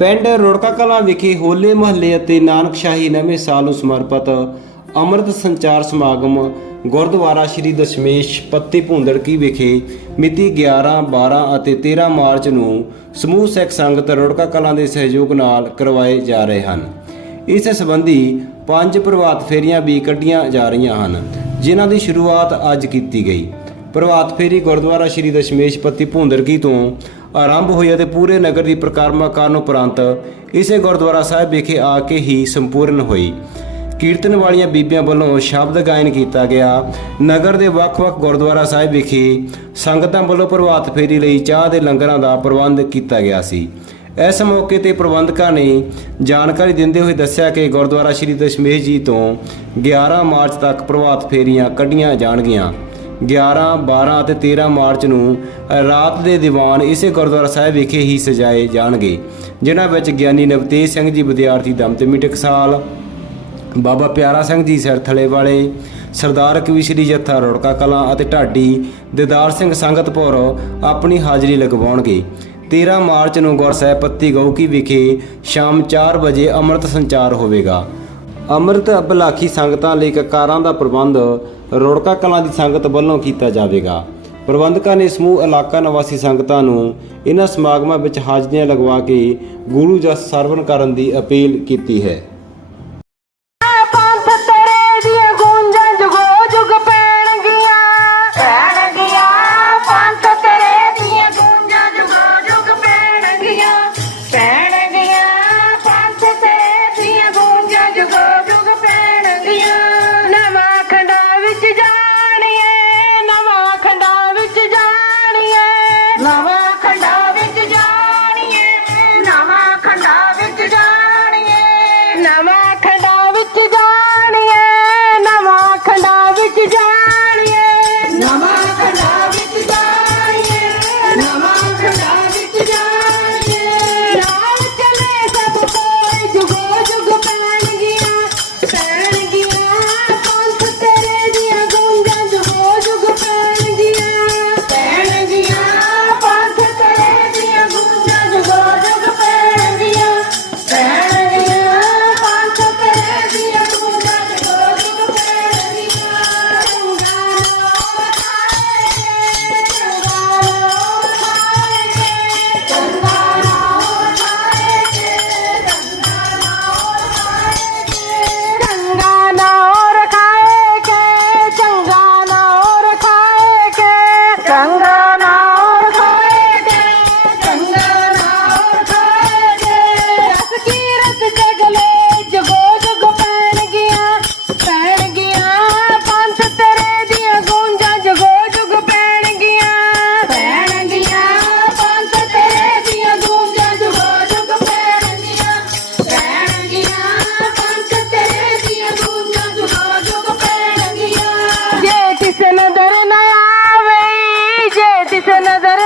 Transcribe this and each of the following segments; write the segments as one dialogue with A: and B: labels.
A: ਪਿੰਡ ਰੁੜਕਾ ਕਲਾਂ ਵਿਖੇ ਹੋਲੇ ਮਹੱਲੇ ਅਤੇ ਨਾਨਕਸ਼ਾਹੀ ਨਵੇਂ ਸਾਲ ਨੂੰ ਸਮਰਪਿਤ ਅੰਮ੍ਰਿਤ ਸੰਚਾਰ ਸਮਾਗਮ ਗੁਰਦੁਆਰਾ ਸ੍ਰੀ ਦਸ਼ਮੇਸ਼ ਪੱਤੀ ਭੁੰਦੜਕੀ ਵਿਖੇ ਮਿਤੀ 11 12 ਅਤੇ 13 ਮਾਰਚ ਨੂੰ ਸਮੂਹ ਸਿੱਖ ਸੰਗਤ ਰੁੜਕਾ ਕਲਾਂ ਦੇ ਸਹਿਯੋਗ ਨਾਲ ਕਰਵਾਏ ਜਾ ਰਹੇ ਹਨ। ਇਸ ਸੰਬੰਧੀ ਪੰਜ ਪ੍ਰਭਾਤ ਫੇਰੀਆਂ ਵੀ ਕੱਢੀਆਂ ਜਾ ਰਹੀਆਂ ਹਨ, ਜਿਨ੍ਹਾਂ ਦੀ ਸ਼ੁਰੂਆਤ ਅੱਜ ਕੀਤੀ ਗਈ। ਪ੍ਰਭਾਤ ਫੇਰੀ ਗੁਰਦੁਆਰਾ ਸ੍ਰੀ ਦਸ਼ਮੇਸ਼ ਪੱਤੀ ਭੁੰਦਰਕੀ ਤੋਂ ਆਰੰਭ ਹੋਈ ਅਤੇ ਪੂਰੇ ਨਗਰ ਦੀ ਪ੍ਰਕਾਰਮਾ ਕਰਨ ਉਪਰੰਤ ਇਸੇ ਗੁਰਦੁਆਰਾ ਸਾਹਿਬ ਵਿਖੇ ਆ ਕੇ ਹੀ ਸੰਪੂਰਨ ਹੋਈ। ਕੀਰਤਨ ਵਾਲੀਆਂ ਬੀਬੀਆਂ ਵੱਲੋਂ ਸ਼ਬਦ ਗਾਇਨ ਕੀਤਾ ਗਿਆ। ਨਗਰ ਦੇ ਵੱਖ-ਵੱਖ ਗੁਰਦੁਆਰਾ ਸਾਹਿਬ ਵਿਖੇ ਸੰਗਤਾਂ ਵੱਲੋਂ ਪ੍ਰਭਾਤ ਫੇਰੀ ਲਈ ਚਾਹ ਦੇ ਲੰਗਰਾਂ ਦਾ ਪ੍ਰਬੰਧ ਕੀਤਾ ਗਿਆ ਸੀ। ਇਸ ਮੌਕੇ ਤੇ ਪ੍ਰਬੰਧਕਾਂ ਨੇ ਜਾਣਕਾਰੀ ਦਿੰਦੇ ਹੋਏ ਦੱਸਿਆ ਕਿ ਗੁਰਦੁਆਰਾ ਸ੍ਰੀ ਦਸ਼ਮੇਸ਼ ਜੀ ਤੋਂ 11 ਮਾਰਚ ਤੱਕ ਪ੍ਰਭਾਤ ਫੇਰੀਆਂ ਕੱਢੀਆਂ ਜਾਣਗੀਆਂ। 11 12 ਅਤੇ 13 ਮਾਰਚ ਨੂੰ ਰਾਤ ਦੇ ਦੀਵਾਨ ਇਸੇ ਗੁਰਦੁਆਰਾ ਸਾਹਿਬ ਵਿਖੇ ਹੀ ਸਜਾਏ ਜਾਣਗੇ, ਜਿਨ੍ਹਾਂ ਵਿੱਚ ਗਿਆਨੀ ਨਵਤੇਜ ਸਿੰਘ ਜੀ ਵਿਦਿਆਰਥੀ ਦਮਦਮੀ ਟਕਸਾਲ ਬਾਬਾ ਪਿਆਰਾ ਸਿੰਘ ਜੀ ਸਿਰਥਲੇ ਵਾਲੇ, ਸਰਦਾਰ ਕਵੀਸ਼ਰੀ ਜੱਥਾ ਰੁੜਕਾ ਕਲਾਂ ਅਤੇ ਢਾਡੀ ਦਿਦਾਰ ਸਿੰਘ ਸੰਗਤਪੁਰ ਆਪਣੀ ਹਾਜ਼ਰੀ ਲਗਵਾਉਣਗੇ। 13 ਮਾਰਚ ਨੂੰ ਗੁਰਸਾਹਿਬ ਪੱਤੀ ਗਊਕੀ ਵਿਖੇ ਸ਼ਾਮ 4 ਵਜੇ ਅੰਮ੍ਰਿਤ ਸੰਚਾਰ ਹੋਵੇਗਾ। ਅੰਮ੍ਰਿਤ ਅਬਲਾਖੀ ਸੰਗਤਾਂ ਲਈ ਕਕਾਰਾਂ ਦਾ ਪ੍ਰਬੰਧ ਰੋੜਕਾ ਕਲਾਂ ਦੀ ਸੰਗਤ ਵੱਲੋਂ ਕੀਤਾ ਜਾਵੇਗਾ। ਪ੍ਰਬੰਧਕਾਂ ਨੇ ਸਮੂਹ ਇਲਾਕਾ ਨਿਵਾਸੀ ਸੰਗਤਾਂ ਨੂੰ ਇਹਨਾਂ ਸਮਾਗਮਾਂ ਵਿੱਚ ਹਾਜ਼ਰੀਆਂ ਲਗਵਾ ਕੇ ਗੁਰੂ ਜਸ ਸਰਵਣ ਕਰਨ ਦੀ ਅਪੀਲ ਕੀਤੀ ਹੈ।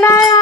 B: la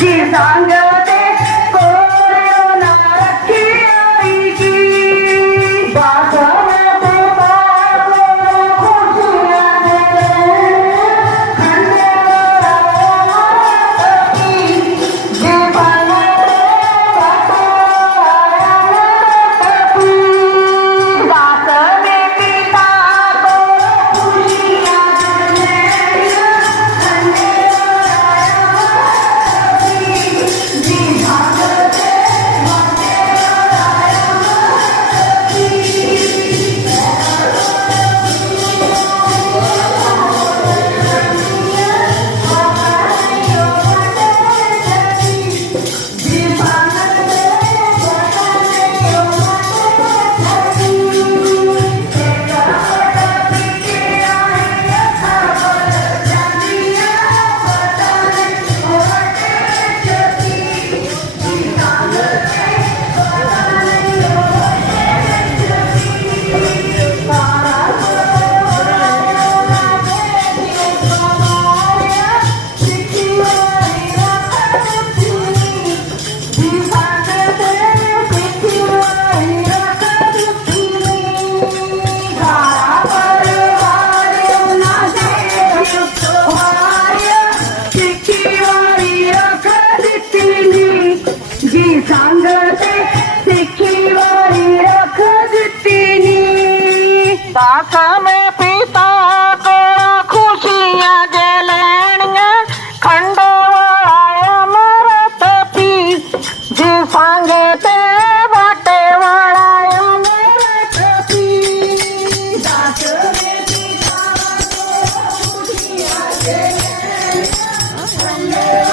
B: ਕੀ ਸਾਥ ਮੇ ਪੀਤਾ ਕੋਲਾ ਖੁਸ਼ੀਆਂ ਜੇ ਲੈਣੀਆਂ, ਖੰਡੇ ਵਾਲਾ ਅਮਰਤ ਪੀ ਜੇ ਸੰਗੇ ਤੇ ਬਾਟੇ ਵਾਲਾ ਅਮਰਤ ਪੀ ਸਾਥ ਮੇ ਪੀਤਾ ਕੋਲਾ ਖੁਸ਼ੀਆਂ ਜੇ ਲੈਣੀਆਂ, ਖੰਡੇ